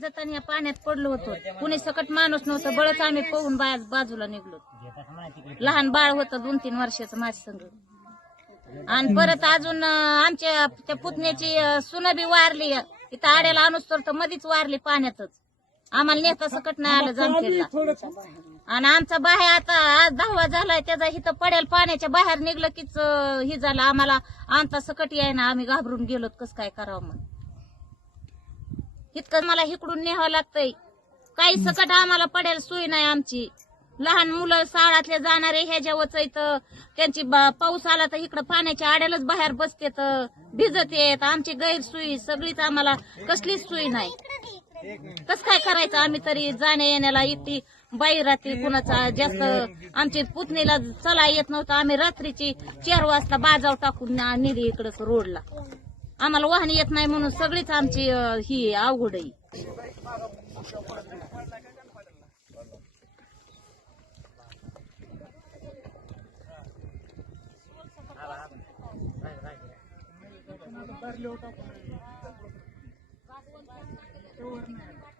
जाताना या पाण्यात पडलो होतो. कुणी सकट माणूस नव्हतं. बळच आम्ही पोहून बाजूला निघलो. लहान बाळ होतं दोन तीन वर्षाचं माझ्या संग. आणि परत अजून आमच्या त्या पुतण्याची सुनबी बी वारली. इथं आड्याला अनुसर तर मधीच वारली पाण्यातच. आम्हाला नेता सकट नाही आलं जामखेडला आणि आमचा बाहेर आता आज दहावा झालाय त्याचा इथं पडेल पाण्याच्या बाहेर निघलं कीच हे झालं. आम्हाला आमचा सकट याय ना आम्ही घाबरून गेलो कसं काय करावं म्हणून. इतकं मला इकडून न्यावं लागतंय. काही सकट आम्हाला पडेल सोय नाही आमची. लहान मुलं शाळातले जाणारे ह्याच्या वचयत त्यांची पाऊस आला तर इकडं पाण्याच्या आड्यालाच बाहेर बसते तर भिजत येत. आमची गैरसोयी सगळीच आम्हाला कसलीच सोय नाही. कस काय करायचं? आम्ही तरी जाण्या येण्याला इतकी बाई रात्री कुणाचा जास्त आमची पुतणीला चला येत नव्हतं. आम्ही रात्रीची चार वाजता बाजाव टाकून निधी नेली इकडं रोडला. आम्हाला वाहन येत नाही म्हणून सगळीच आमची ही अवघड आहे. черная.